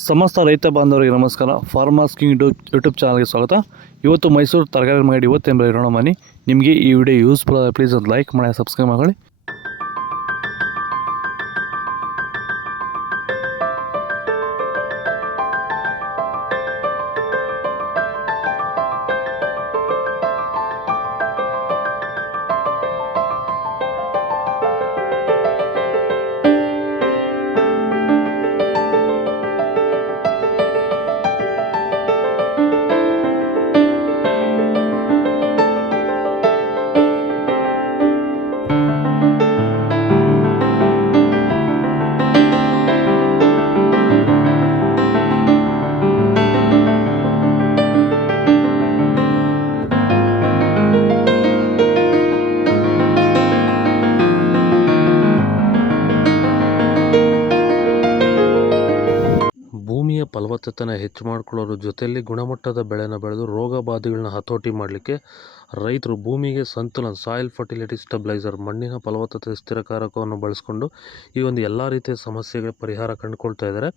ಸಮಸ್ತ ರೈತ ಬಾಂಧವರಿಗೆ ನಮಸ್ಕಾರ. ಫಾರ್ಮರ್ಸ್ ಕಿಂಗ್ ಯೂಟ್ಯೂಬ್ ಚಾನಲ್ಗೆ ಸ್ವಾಗತ. ಇವತ್ತು ಮೈಸೂರು ತರಕಾರಿ ಮಾರ್ಕೆಟ್ ಇವತ್ತು ಇರೋಣ ಬನ್ನಿ. ನಿಮಗೆ ಈ ವಿಡಿಯೋ ಯೂಸ್ಫುಲ್ ಆದರೆ ಪ್ಲೀಸ್ ಒಂದು ಲೈಕ್ ಮಾಡಿ, ಸಬ್ಸ್ಕ್ರೈಬ್ ಮಾಡಿ. ಭೂಮಿಯ ಫಲವತ್ತತೆನ ಹೆಚ್ಚು ಮಾಡಿಕೊಳ್ಳೋದ್ರ ಜೊತೆಯಲ್ಲಿ ಗುಣಮಟ್ಟದ ಬೆಳೆನ ಬೆಳೆದು ರೋಗ ಬಾಧೆಗಳನ್ನ ಹತೋಟಿ ಮಾಡಲಿಕ್ಕೆ ರೈತರು ಭೂಮಿಗೆ ಸಂತುಲನ ಸಾಯಿಲ್ ಫರ್ಟಿಲಿಟಿ ಸ್ಟೆಬಿಲೈಸರ್ ಮಣ್ಣಿನ ಫಲವತ್ತತೆ ಸ್ಥಿರಕಾರಕವನ್ನು ಬಳಸ್ಕೊಂಡು ಈ ಒಂದು ಎಲ್ಲ ರೀತಿಯ ಸಮಸ್ಯೆಗಳ ಪರಿಹಾರ ಕಂಡುಕೊಳ್ತಾ ಇದ್ದಾರೆ.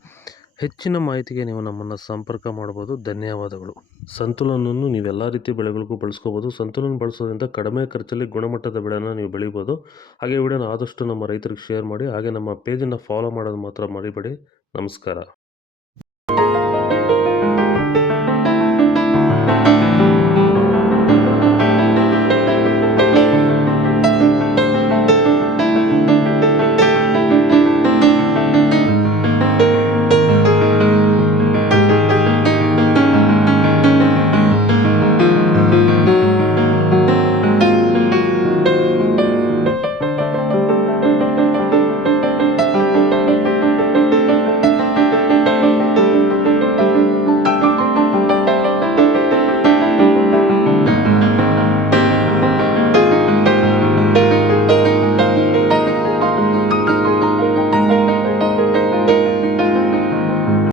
ಹೆಚ್ಚಿನ ಮಾಹಿತಿಗೆ ನೀವು ನಮ್ಮನ್ನು ಸಂಪರ್ಕ ಮಾಡ್ಬೋದು. ಧನ್ಯವಾದಗಳು. ಸಂತುಲನವನ್ನು ನೀವೆಲ್ಲ ರೀತಿಯ ಬೆಳೆಗಳಿಗೂ ಬಳಸ್ಕೋಬೋದು. ಸಂತುಲನ ಬಳಸೋದ್ರಿಂದ ಕಡಿಮೆ ಖರ್ಚಲ್ಲಿ ಗುಣಮಟ್ಟದ ಬೆಳೆನ ನೀವು ಬೆಳಿಬೋದು. ಹಾಗೆ ವಿಡಿಯೋನ ಆದಷ್ಟು ನಮ್ಮ ರೈತರಿಗೆ ಶೇರ್ ಮಾಡಿ. ಹಾಗೆ ನಮ್ಮ ಪೇಜನ್ನು ಫಾಲೋ ಮಾಡೋದು ಮಾತ್ರ ಮರಿಬೇಡಿ. ನಮಸ್ಕಾರ.